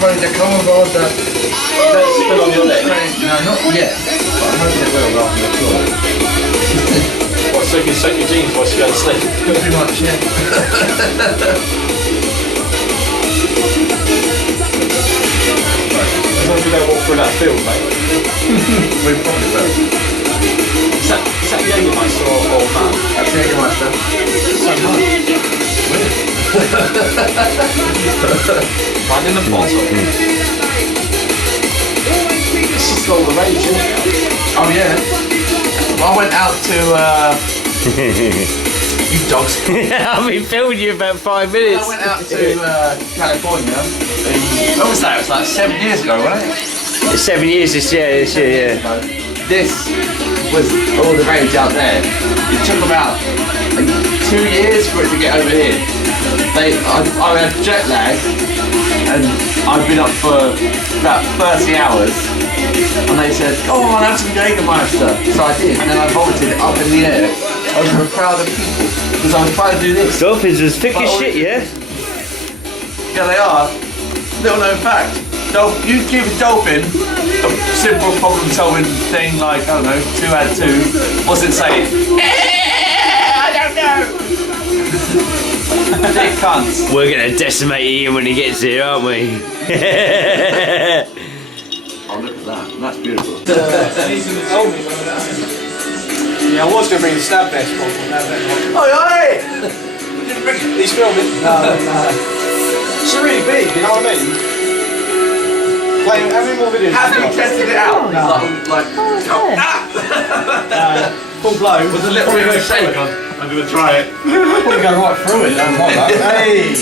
afraid to come aboard the... That's still on your leg? No, not yet. But I'm hoping it will after the tour. What, so you can soak your jeans whilst you go to sleep? Pretty much, yeah. As long as you don't walk through that field, mate. We probably will. Is that Jägermeister or man? That's Jägermeister. So much. Right in the bottle. This is all the rage, isn't it? Oh yeah. I went out to you dogs. I've been filming you about 5 minutes. I went out to California. When was that? It was like 7 years ago, wasn't it? 7 years this year, yeah. This was all the rage out there. It took about 2 years for it to get over here. I had jet lag and I'd been up for about 30 hours and they said, go on, have some Jägermeister. So I did, and then I vomited it up in the air over a crowd of people because I was trying to do this. Dolphins as thick as shit, yeah? Yeah, they are. Little known fact. You give a dolphin a simple problem-solving thing like, I don't know, 2 add 2. What's it say? I don't know. Dick cunts. We're gonna decimate Ian when he gets here, aren't we? Oh, look at that. That's beautiful. Yeah, I was going to bring the stab vest from Oi, oi! Didn't bring it. He's filming. No. It's really big, you know what I mean? Playing, how many more videos? Have you tested it out? No. Like Full blow. with a little bit of a shake on. I'm going to try it. Probably go right through it, don't mind that. Hey!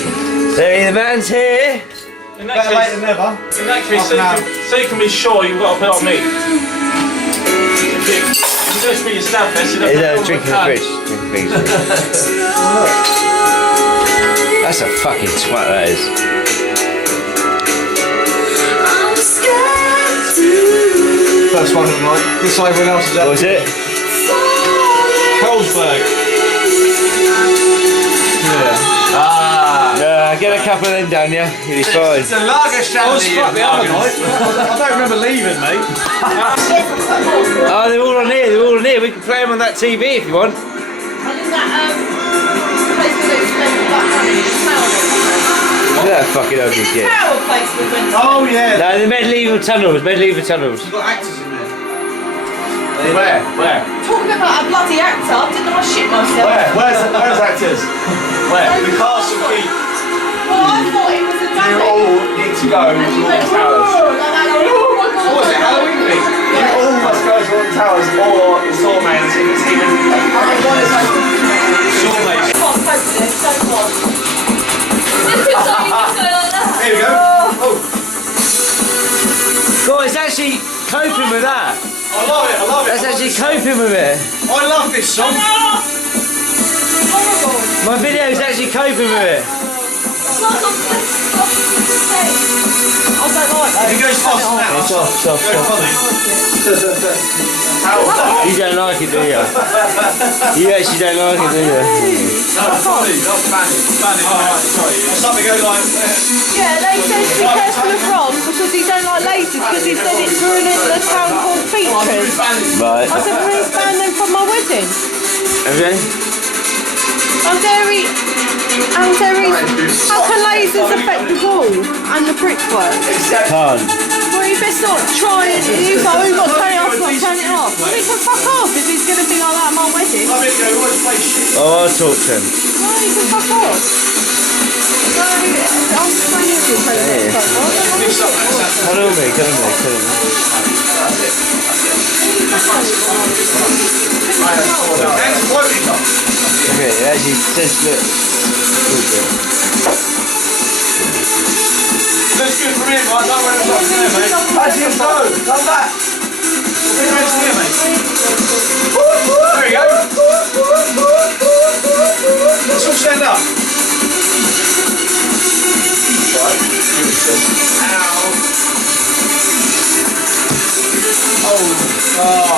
There, the man's here. Better late than never. In that case, so you can be sure you've got to put on meat. If you just bring your stab vest, you don't He's drinking the fridge. That's a fucking twat, that is. First one of the night. This side, everyone else is out. What was it? Carlsberg. Get a couple of them down, yeah? You'll be fine. It's a lager I was struck the other night. I don't remember leaving, mate. Oh, they're all on here, they're all on here. We can play them on that TV if you want. And in that place where they explain about honey, it's Look at that fucking ugly shit. power place we went to. Oh, yeah. No, the medieval tunnels, medieval tunnels. You've got actors in there. Where? Talking about a bloody actor, I didn't know I shit myself. Where's actors? Where? The castle keep. Well, I thought it was a You dummy. all need to go to And you all went, the towers. oh my god. What was it, Halloween thing? You all must go to all the towers or the Sawmains if it's even... Oh my god, it's like... Soulmates. I can't cope with this, so what? Here we go. Oh. God, it's actually coping with that. I love it. That's actually coping with it. I love this song. Horrible. My video is actually coping with it. I don't like that. It goes fast now. It's off, Go funny. You don't like it, do you? You actually don't like it, do you? Something go like... Yeah, they said to be careful of Ron because he don't like lasers because he said it's ruining the town hall features. Right. I said, please ban them from my wedding. Okay. And how can lasers affect the wall and the brickwork? Can't. Well, you best not try it. He's like, we've got to turn it off, not turn it off. Well, he can fuck off if he's going to be like that at my wedding. Oh, I'll talk to him. No, he can fuck off. No, I'm trying to do Yeah. Come on, mate, come on, mate, come on. Okay, it actually says, look. Looks good for me, mate. I don't want to talk to him, mate. Actually, no, come back. Here, mate. There we go. Let's all stand up. Ow. Oh.